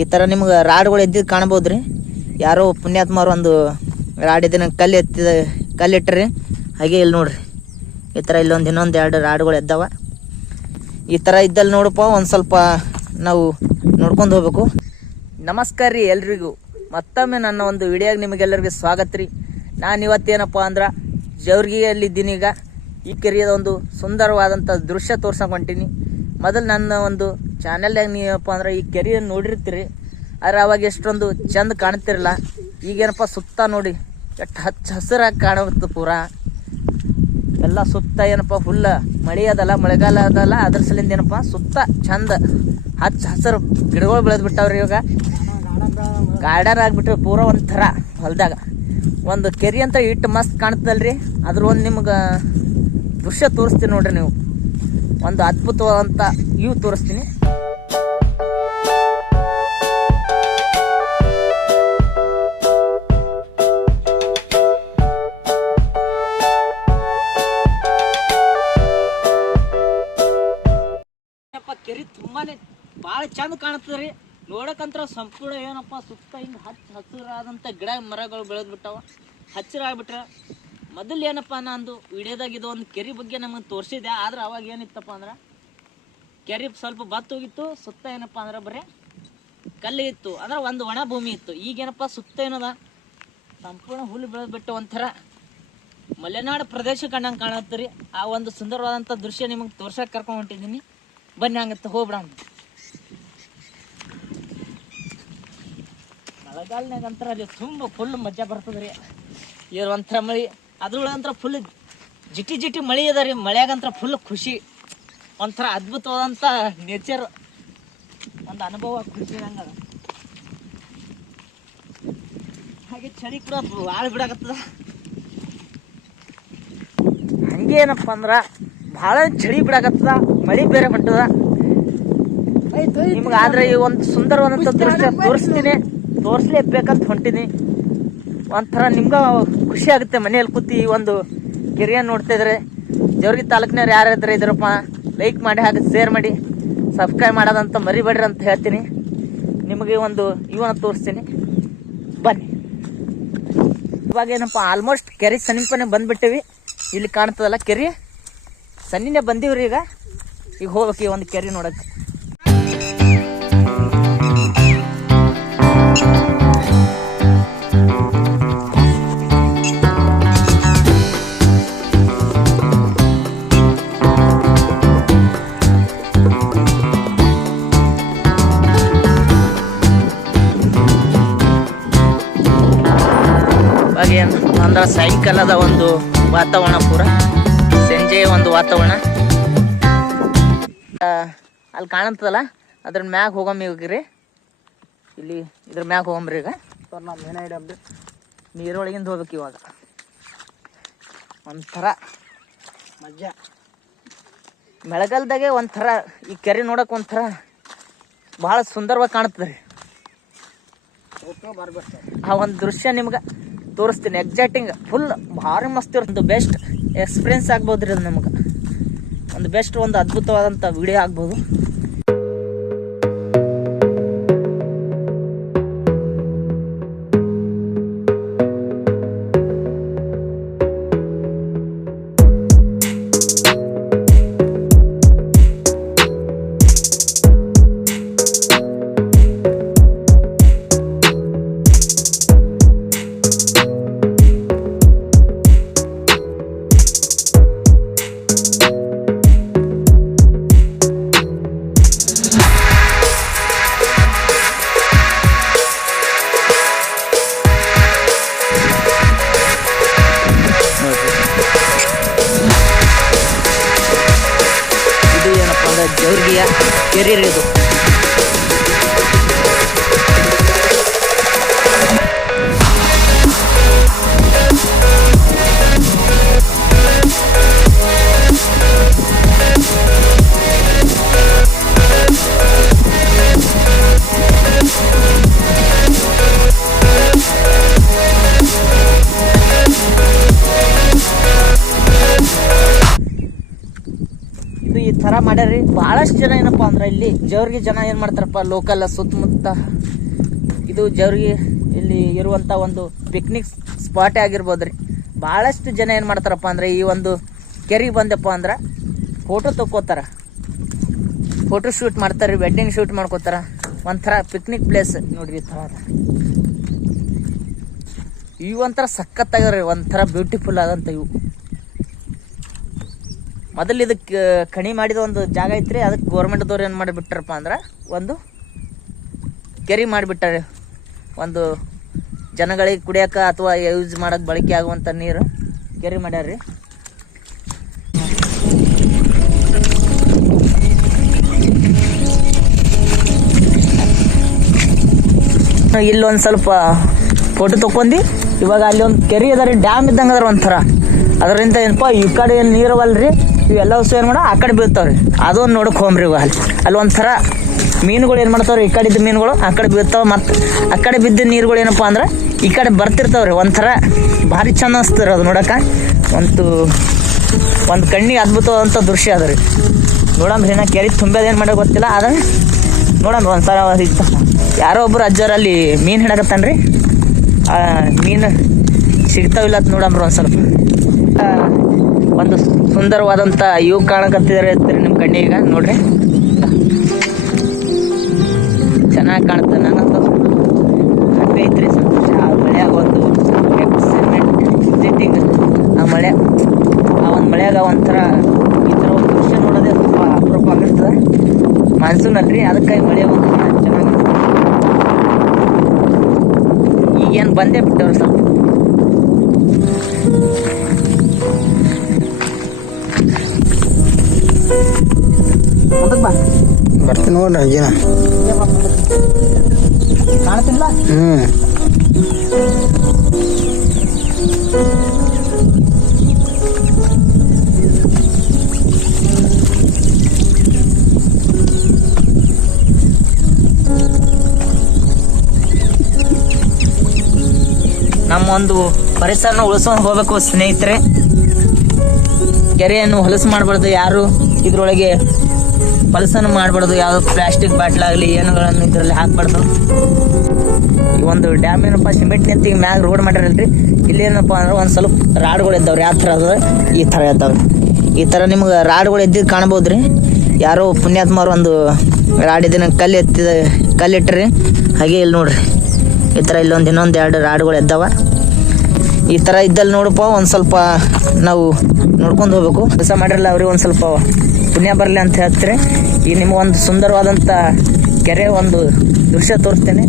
ಈ ಥರ ನಿಮ್ಗೆ ರಾಡ್ಗಳು ಎದ್ದಿದ್ದು ಕಾಣ್ಬೋದ್ರಿ. ಯಾರೋ ಪುಣ್ಯಾತ್ಮರು ಒಂದು ರಾಡ್ ಇದನ್ನ ಕಲ್ಲಿಟ್ಟರಿ. ಹಾಗೆ ಇಲ್ಲಿ ನೋಡ್ರಿ, ಈ ಥರ ಇಲ್ಲೊಂದು ಇನ್ನೊಂದು 2 ರಾಡ್ಗಳು ಎದ್ದಾವ. ಈ ಥರ ಇದ್ದಲ್ಲಿ ನೋಡಪ್ಪ ಒಂದು ಸ್ವಲ್ಪ ನಾವು ನೋಡ್ಕೊಂಡು ಹೋಗ್ಬೇಕು. ನಮಸ್ಕಾರ ರೀ ಎಲ್ರಿಗೂ, ಮತ್ತೊಮ್ಮೆ ನನ್ನ ಒಂದು ವಿಡಿಯೋಗೆ ನಿಮಗೆಲ್ಲರಿಗೂ ಸ್ವಾಗತ ರೀ. ನಾನು ಇವತ್ತೇನಪ್ಪ ಅಂದ್ರೆ ಜೇವರ್ಗಿಯಲ್ಲಿದ್ದೀನಿ. ಈಗ ಈ ಕೆರೆಯದ ಒಂದು ಸುಂದರವಾದಂಥ ದೃಶ್ಯ ತೋರ್ಸಕ್ಕೆ ಹೊಂಟೀನಿ. ಮೊದಲು ನನ್ನ ಒಂದು ಚಾನಲ್ನಾಗ ನೀವಪ್ಪ ಅಂದ್ರೆ ಈ ಕೆರೆಯನ್ನು ನೋಡಿರ್ತೀರಿ, ಆದರೆ ಅವಾಗ ಎಷ್ಟೊಂದು ಚೆಂದ ಕಾಣ್ತಿರಲ್ಲ. ಈಗೇನಪ್ಪ ಸುತ್ತ ನೋಡಿ ಎಷ್ಟು ಹಚ್ಚ ಹಸಿರಾಗಿ ಕಾಣುತ್ತೆ. ಪೂರಾ ಎಲ್ಲ ಸುತ್ತ ಏನಪ್ಪ ಫುಲ್ ಮಳೆ ಅದಲ್ಲ, ಮಳೆಗಾಲ ಅದಲ್ಲ, ಅದ್ರ ಸಲಿಂದ ಏನಪ್ಪ ಸುತ್ತ ಚಂದ ಹಚ್ಚ ಹಸಿರು ಗಿಡಗಳು ಬೆಳೆದು ಬಿಟ್ಟವ್ರಿ. ಇವಾಗ ಗಾರ್ಡನ್ ಆಗಿಬಿಟ್ರೆ ಪೂರ ಒಂಥರ ಹೊಲದಾಗ ಒಂದು ಕೆರೆ ಅಂತ ಇಟ್ಟು ಮಸ್ತ್ ಕಾಣ್ತದಲ್ರಿ. ಅದ್ರ ಒಂದು ನಿಮ್ಗೆ ದೃಶ್ಯ ತೋರಿಸ್ತೀನಿ ನೋಡ್ರಿ. ನೀವು ಒಂದು ಅದ್ಭುತವಾದಂಥ ವ್ಯೂ ತೋರಿಸ್ತೀನಿ. ಕೆರೆ ತುಂಬಾನೇ ಭಾಳ ಚಂದ ಕಾಣ್ತದೆ ರೀ. ನೋಡಕ್ಕಂತ್ರ ಸಂಪೂರ್ಣ ಏನಪ್ಪ ಸುತ್ತ ಹಿಂಗೆ ಹಚ್ಚ ಹಸಿರಾದಂಥ ಗಿಡ ಮರಗಳು ಬೆಳೆದು ಬಿಟ್ಟಾವ. ಹಸಿರಾಗ್ಬಿಟ್ರೆ ಮೊದಲು ಏನಪ್ಪ ನಂದು ವಿಡಿಯೋದಾಗ ಇದು ಒಂದು ಕೆರೆ ಬಗ್ಗೆ ನಮಗೆ ತೋರಿಸಿದೆ. ಆದ್ರೆ ಅವಾಗ ಏನಿತ್ತಪ್ಪ ಅಂದ್ರೆ ಕೆರೆ ಸ್ವಲ್ಪ ಬತ್ತು ಹೋಗಿತ್ತು. ಸುತ್ತ ಏನಪ್ಪ ಅಂದ್ರೆ ಬರೀ ಕಲ್ಲು ಇತ್ತು, ಅಂದ್ರೆ ಒಂದು ಒಣ ಭೂಮಿ ಇತ್ತು. ಈಗೇನಪ್ಪ ಸುತ್ತ ಏನದ ಸಂಪೂರ್ಣ ಹುಲ್ಲು ಬೆಳೆದು ಬಿಟ್ಟು ಒಂಥರ ಮಲೆನಾಡು ಪ್ರದೇಶ ಕಂಡಂಗೆ ಕಾಣತ್ತೀರಿ. ಆ ಒಂದು ಸುಂದರವಾದಂಥ ದೃಶ್ಯ ನಿಮಗೆ ತೋರ್ಸಕ್ಕೆ ಕರ್ಕೊಂಡು ಹೊಂಟಿದ್ದೀನಿ. ಬನ್ನಿ ಹಂಗತ್ತ ಹೋಗ್ಬಿಡ. ಮಳೆಗಾಲನಾಗ ಅಂತರ ಅಲ್ಲಿ ತುಂಬ ಫುಲ್ ಮಜಾ ಬರ್ತದೆ ರೀ. ಇವ್ರು ಒಂಥರ ಮಳೆ, ಅದ್ರೊಳಗಂತ್ರ ಫುಲ್ ಜಿಟಿ ಜಿಟಿ ಮಳೆ ಅದ ರೀ. ಮಳೆಯಾಗಂತ್ರ ಫುಲ್ ಖುಷಿ, ಒಂಥರ ಅದ್ಭುತವಾದಂಥ ನೇಚರ್ ಒಂದು ಅನುಭವ, ಖುಷಿ ನಂಗದ. ಹಾಗೆ ಚಳಿ ಕೂಡ ಭಾಳ ಬಿಡಾಕತ್ತದ. ಹಂಗೇನಪ್ಪ ಅಂದ್ರೆ ಭಾಳ ಚಳಿ ಬಿಡಾಕತ್ತದ, ಮಳೆ ಬೇರೆ ಹೊಂಟದ. ನಿಮ್ಗೆ ಆದ್ರೆ ಈ ಒಂದು ಸುಂದರವಾದಂಥ ದೃಶ್ಯ ತೋರಿಸ್ಲೇಬೇಕಂತ ಹೊಂಟೀನಿ. ಒಂಥರ ನಿಮ್ಗೆ ಖುಷಿ ಆಗುತ್ತೆ ಮನೆಯಲ್ಲಿ ಕೂತಿ ಈ ಒಂದು ಕೆರೆಯನ್ನು ನೋಡ್ತಾ ಇದ್ರೆ. ಜೇವರ್ಗಿ ತಾಲೂಕಿನವ್ರು ಯಾರಾದ್ರೆ ಇದ್ರಪ್ಪ ಲೈಕ್ ಮಾಡಿ, ಹಾಗೆ ಶೇರ್ ಮಾಡಿ, ಸಬ್ಸ್ಕ್ರೈಬ್ ಮಾಡೋದಂತ ಮರಿಬೇಡ್ರಿ ಅಂತ ಹೇಳ್ತೀನಿ. ನಿಮಗೆ ಒಂದು ಇವನ್ನ ತೋರಿಸ್ತೀನಿ, ಬನ್ನಿ. ಇವಾಗ ಏನಪ್ಪ ಆಲ್ಮೋಸ್ಟ್ ಕೆರೆ ಸಮೀಪನೇ ಬಂದ್ಬಿಟ್ಟಿವಿ. ಇಲ್ಲಿ ಕಾಣ್ತದಲ್ಲ ಕೆರೆ ಸನ್ನಿನೇ ಬಂದೀವ್ರಿ. ಈಗ ಹೋಗ್ಬೇಕು ಈ ಒಂದು ಕೆರೆ ನೋಡಕ್ಕೆ. ಅಂದ್ರೆ ಸಾಯಂಕಾಲದ ಒಂದು ವಾತಾವರಣ, ಪೂರ ಸಂಜೆಯ ಒಂದು ವಾತಾವರಣ. ಅಲ್ಲಿ ಕಾಣಂತದಲ್ಲ ಅದ್ರ ಮ್ಯಾಗ ಹೋಗಮ್ಮಿ ಹೋಗಿರಿ. ಇಲ್ಲಿ ಇದ್ರ ಮ್ಯಾಗ ಹೋಗಂಬ್ರಿ. ಈಗ ನೀರೊಳಗಿಂದ ಹೋಗ್ಬೇಕು. ಇವಾಗ ಒಂಥರ ಮಜಾ. ಮಳೆಗಾಲದಾಗೆ ಒಂಥರ ಈ ಕೆರೆ ನೋಡಕ್ ಒಂಥರ ಭಾಳ ಸುಂದರವಾಗಿ ಕಾಣ್ತದೆ ರೀ. ಆ ಒಂದು ದೃಶ್ಯ ನಿಮ್ಗೆ ತೋರಿಸ್ತೀನಿ. ಎಕ್ಸಾಕ್ಟಿಂಗ್ ಫುಲ್ ಭಾರಿ ಮಸ್ತ್ ಇರುತ್ತೆ. ಬೆಸ್ಟ್ ಎಕ್ಸ್ಪೀರಿಯನ್ಸ್ ಆಗ್ಬೋದು ರೀ. ಅದು ನಮ್ಗೆ ಒಂದು ಬೆಸ್ಟ್ ಒಂದು ಅದ್ಭುತವಾದಂಥ ವಿಡಿಯೋ ಆಗ್ಬೋದು. ಜೇವರ್ಗಿಯ ಕೆರೆ ಇದು. ಈ ತರ ಮಾಡ್ಯಾರಿ. ಬಹಳಷ್ಟು ಜನ ಏನಪ್ಪಾ ಅಂದ್ರೆ ಇಲ್ಲಿ ಜೇವರ್ಗಿ ಜನ ಏನ್ ಮಾಡ್ತಾರಪ್ಪ, ಲೋಕಲ್ ಸುತ್ತಮುತ್ತ ಇದು ಜವರ್ಗಿ ಇಲ್ಲಿ ಇರುವಂಥ ಒಂದು ಪಿಕ್ನಿಕ್ ಸ್ಪಾಟೇ ಆಗಿರ್ಬೋದು ರೀ. ಭಾಳಷ್ಟು ಜನ ಏನು ಮಾಡ್ತಾರಪ್ಪ ಅಂದ್ರೆ ಈ ಒಂದು ಕೆರೆಗೆ ಬಂದಪ್ಪ ಅಂದ್ರೆ ಫೋಟೋ ತಕ್ಕೋತಾರ, ಫೋಟೋ ಶೂಟ್ ಮಾಡ್ತಾರೆ, ವೆಡ್ಡಿಂಗ್ ಶೂಟ್ ಮಾಡ್ಕೋತಾರ. ಒಂಥರ ಪಿಕ್ನಿಕ್ ಪ್ಲೇಸ್ ನೋಡ್ರಿ. ಈ ಥರ ಅದ, ಇವು ಒಂಥರ ಸಖತ್ತಾಗ್ರಿ, ಒಂಥರ ಬ್ಯೂಟಿಫುಲ್ ಆದಂಥ ಇವು. ಮೊದಲು ಇದಕ್ಕೆ ಕಣಿ ಮಾಡಿದ ಒಂದು ಜಾಗ ಐತ್ರಿ, ಅದಕ್ಕೆ ಗೌರ್ಮೆಂಟ್ದವ್ರು ಏನು ಮಾಡಿಬಿಟ್ರಪ್ಪ ಅಂದ್ರೆ ಒಂದು ಕೆರೆ ಮಾಡಿಬಿಟ್ಟಾರೆ. ಒಂದು ಜನಗಳಿಗೆ ಕುಡಿಯೋಕೆ ಅಥವಾ ಯೂಸ್ ಮಾಡೋಕೆ ಬಳಕೆ ಆಗುವಂಥ ನೀರು ಕೆರೆ ಮಾಡ್ಯಾರ್ರಿ. ಇಲ್ಲೊಂದು ಸ್ವಲ್ಪ ಫೋಟೋ ತಗೊಂಡು ಇವಾಗ ಅಲ್ಲಿ ಒಂದು ಕೆರೆ ಅದ ರೀ, ಡ್ಯಾಮ್ ಇದ್ದಂಗೆ ಅದ್ರ ಒಂಥರ. ಅದರಿಂದ ಏನಪ್ಪ ಈ ಕಡೆ ಏನು ನೀರವಲ್ರಿ, ಇವೆಲ್ಲ ಏನು ಮಾಡೋ ಆ ಕಡೆ ಬೀಳ್ತಾವ್ರಿ. ಅದೊಂದು ನೋಡಕ್ಕೆ ಹೋಗ್ರಿ. ಇವಾಗ ಅಲ್ಲಿ ಒಂಥರ ಮೀನುಗಳು ಏನು ಮಾಡ್ತಾವ್ರಿ, ಈ ಕಡೆ ಇದ್ದ ಮೀನುಗಳು ಆ ಕಡೆ ಬೀಳ್ತಾವ, ಮತ್ತು ಆ ಕಡೆ ಬಿದ್ದ ನೀರುಗಳು ಏನಪ್ಪ ಅಂದ್ರೆ ಈ ಕಡೆ ಬರ್ತಿರ್ತಾವ್ರಿ. ಒಂಥರ ಭಾರಿ ಚಂದ ಅನಿಸ್ತಾರೆ ಅದು ನೋಡಕ್ಕೆ. ಒಂದು ಕಣ್ಣಿಗೆ ಅದ್ಭುತವಾದಂಥ ದೃಶ್ಯ ಅದ ರೀ. ನೋಡಮ್ರಿ, ನಾ ಕೆರೆ ತುಂಬ್ಯದೇನು ಮಾಡೋ ಗೊತ್ತಿಲ್ಲ, ಆದರೆ ನೋಡಮ್ರಿ ಒಂದ್ಸಲ ಇತ್ತು. ಯಾರೋ ಒಬ್ಬರು ಅಜ್ಜರಲ್ಲಿ ಮೀನು ಹಿಡಕತ್ತಾನ್ರಿ. ಮೀನು ಸಿಗ್ತಾವಿಲ್ಲ ಅಂತ ನೋಡಮ್ರಿ ಒಂದು ಸ್ವಲ್ಪ. ಒಂದು ಸುಂದರವಾದಂಥ ಇವು ಕಾಣಕತ್ತಿದಾರೆ ಇರ್ತೀರಿ ನಿಮ್ಮ ಕಣ್ಣಿಗೆ ನೋಡ್ರಿ. ಚೆನ್ನಾಗಿ ಕಾಣುತ್ತೆ. ನಾನಂತ ಹಂಗೆ ಐತ್ರಿ ಸಂತೋಷ. ಆ ಮಳೆಯಾಗ ಒಂದು ಎಕ್ಸೈಟ್ಮೆಂಟ್ ವಿಸಿಟಿಂಗ್, ಆ ಒಂದು ಮಳೆಯಾಗ ಒಂಥರ ಈ ಥರ ಒಂದು ದೃಶ್ಯ ನೋಡೋದೇ ಸ್ವಲ್ಪ ಅಪರೂಪ ಆಗಿರ್ತದೆ. ಮಾನ್ಸೂನ್ ಅಲ್ರಿ, ಅದಕ್ಕಾಗಿ ಮಳೆ ಒಂದು ಚೆನ್ನಾಗಿ ಈಗೇನು ಬಂದೇ ಬಿಟ್ಟವ್ರು ಸ್ವಲ್ಪ. ಬರ್ತೀನಿ ನೋಡ್ರಿ ಅಜ್ಜಿನ ಕಾಣ್ತಿಲ್ಲ. ನಮ್ಮ ಒಂದು ಪರಿಸರನ ಉಳಿಸ್ಕೊಂಡು ಹೋಗ್ಬೇಕು ಸ್ನೇಹಿತರೆ. ಕೆರೆಯನ್ನು ಹೊಲಸು ಮಾಡಬಾರ್ದು, ಯಾರು ಇದ್ರೊಳಗೆ ಹೊಲಸನ್ನು ಮಾಡಬಾರ್ದು. ಯಾವುದು ಪ್ಲಾಸ್ಟಿಕ್ ಬಾಟ್ಲಾಗಲಿ ಏನುಗಳನ್ನು ಇದರಲ್ಲಿ ಹಾಕ್ಬಾರ್ದು. ಈ ಒಂದು ಡ್ಯಾಮ್ ಏನಪ್ಪ ಸಿಮೆಂಟ್ ನಿಂತ ಈಗ ಮ್ಯಾಗ ರೋಡ್ ಮಾಡ್ಯಾರಲ್ರಿ, ಇಲ್ಲಿ ಏನಪ್ಪ ಅಂದ್ರೆ ಒಂದು ಸ್ವಲ್ಪ ರಾಡ್ಗಳು ಇದ್ದಾವ್ರಿ. ಯಾವ ಥರ ಅದ, ಈ ಥರ ಇದ್ದಾವೆ. ಈ ಥರ ನಿಮ್ಗೆ ರಾಡ್ಗಳು ಎದ್ದಿದ್ದು ಕಾಣ್ಬೋದ್ರಿ. ಯಾರೋ ಪುಣ್ಯಾತ್ಮರು ಒಂದು ರಾಡ್ ಇದನ್ನ ಕಲ್ಲಿಟ್ರಿ. ಹಾಗೆ ಇಲ್ಲಿ ನೋಡ್ರಿ, ಈ ಥರ ಇಲ್ಲೊಂದು ಇನ್ನೊಂದು 2 ರಾಡ್ಗಳು ಎದ್ದಾವ. ಈ ಥರ ಇದ್ದಲ್ಲಿ ನೋಡಪ್ಪ ಒಂದು ಸ್ವಲ್ಪ ನಾವು ನೋಡ್ಕೊಂಡು ಹೋಗ್ಬೇಕು. ಕೆಲಸ ಮಾಡಿರಲ್ಲ ಅವ್ರಿಗೆ ಒಂದು ಸ್ವಲ್ಪ ಪುಣ್ಯ ಬರಲಿ ಅಂತ ಹೇಳ್ತಾರೆ. ಈ ನಿಮಗೊಂದು ಸುಂದರವಾದಂಥ ಕೆರೆ ಒಂದು ದೃಶ್ಯ ತೋರಿಸ್ತೇನೆ.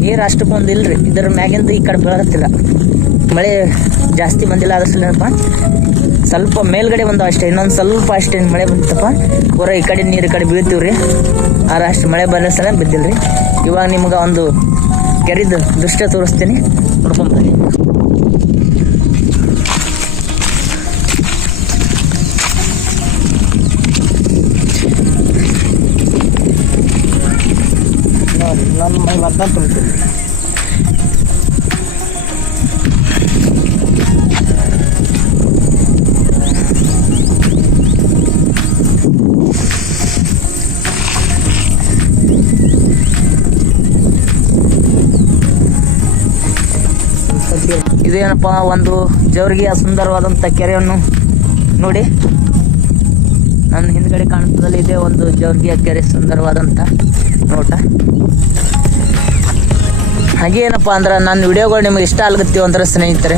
ನೀರು ಅಷ್ಟಕ್ಕೊಂದು ಇಲ್ರಿ, ಇದರ ಮ್ಯಾಗಿಂದ ಈ ಕಡೆ ಬೀಳತ್ತಿಲ್ಲ. ಮಳೆ ಜಾಸ್ತಿ ಬಂದಿಲ್ಲ, ಅದಷ್ಟೇನಪ್ಪ ಸ್ವಲ್ಪ ಮೇಲ್ಗಡೆ ಬಂದವ ಅಷ್ಟೇ. ಇನ್ನೊಂದು ಸ್ವಲ್ಪ ಅಷ್ಟೇ ಮಳೆ ಬಂತಪ್ಪ, ಪೂರ ಈ ಕಡೆ ನೀರು ಈ ಕಡೆ ಬೀಳ್ತೀವ್ರಿ. ಆದ್ರೆ ಅಷ್ಟು ಮಳೆ ಬರಸಲ ಬಿದ್ದಿಲ್ರಿ. ಇವಾಗ ನಿಮ್ಗೆ ಒಂದು ಕೆರೆದು ದೃಶ್ಯ ತೋರಿಸ್ತೀನಿ, ನೋಡ್ಕೊಂಬರ್ರಿ. ನನ್ನ ಮೈ ಬರ್ತಾ ತುಂಬ್ತೀನಿ. ಇದೇನಪ್ಪ ಒಂದು ಜವರ್ಗಿಯ ಸುಂದರವಾದಂಥ ಕೆರೆಯನ್ನು ನೋಡಿ. ನನ್ನ ಹಿಂದ್ಗಡೆ ಕಾಣ್ತದಲ್ಲಿ ಇದೆ ಒಂದು ಜವರ್ಗಿಯ ಕೆರೆ, ಸುಂದರವಾದಂಥ ನೋಟ. ಹಾಗೆ ಏನಪ್ಪ ಅಂದ್ರೆ ನನ್ನ ವಿಡಿಯೋಗಳು ನಿಮಗೆ ಇಷ್ಟ ಆಗ್ಲತ್ತೀವಿ ಅಂದ್ರೆ ಸ್ನೇಹಿತರೆ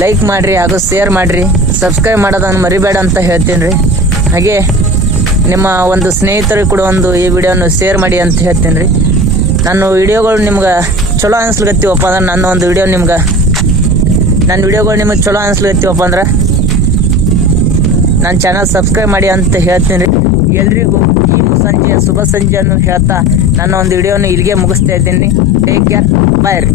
ಲೈಕ್ ಮಾಡಿರಿ ಹಾಗೂ ಶೇರ್ ಮಾಡಿರಿ, ಸಬ್ಸ್ಕ್ರೈಬ್ ಮಾಡೋದನ್ನು ಮರಿಬೇಡ ಅಂತ ಹೇಳ್ತೀನಿ ರೀ. ಹಾಗೆ ನಿಮ್ಮ ಒಂದು ಸ್ನೇಹಿತರಿಗೆ ಕೂಡ ಒಂದು ಈ ವಿಡಿಯೋನ ಶೇರ್ ಮಾಡಿ ಅಂತ ಹೇಳ್ತೀನಿ ರೀ. ನನ್ನ ವಿಡಿಯೋಗಳು ನಿಮ್ಗೆ ಚಲೋ ಅನಿಸ್ಲಿಕತ್ತೀವಪ್ಪ ಅಂದ್ರೆ ನನ್ನ ವಿಡಿಯೋಗಳು ನಿಮಗೆ ಚಲೋ ಅನಿಸ್ಲಿಕತ್ತೀವಪ್ಪ ಅಂದ್ರೆ ನನ್ನ ಚಾನಲ್ ಸಬ್ಸ್ಕ್ರೈಬ್ ಮಾಡಿ ಅಂತ ಹೇಳ್ತೀನಿ ರೀ. ಎಲ್ರಿಗೂ ಈ ಶುಭ ಸಂಜೆಯನ್ನು ಹೇಳ್ತಾ ನನ್ನ ಒಂದು ವಿಡಿಯೋನ ಇಲ್ಲಿಗೆ ಮುಗಿಸ್ತಾ ಇದ್ದೀನಿ. ಟೇಕ್ ಕೇರ್, ಬಾಯ್ ರೀ.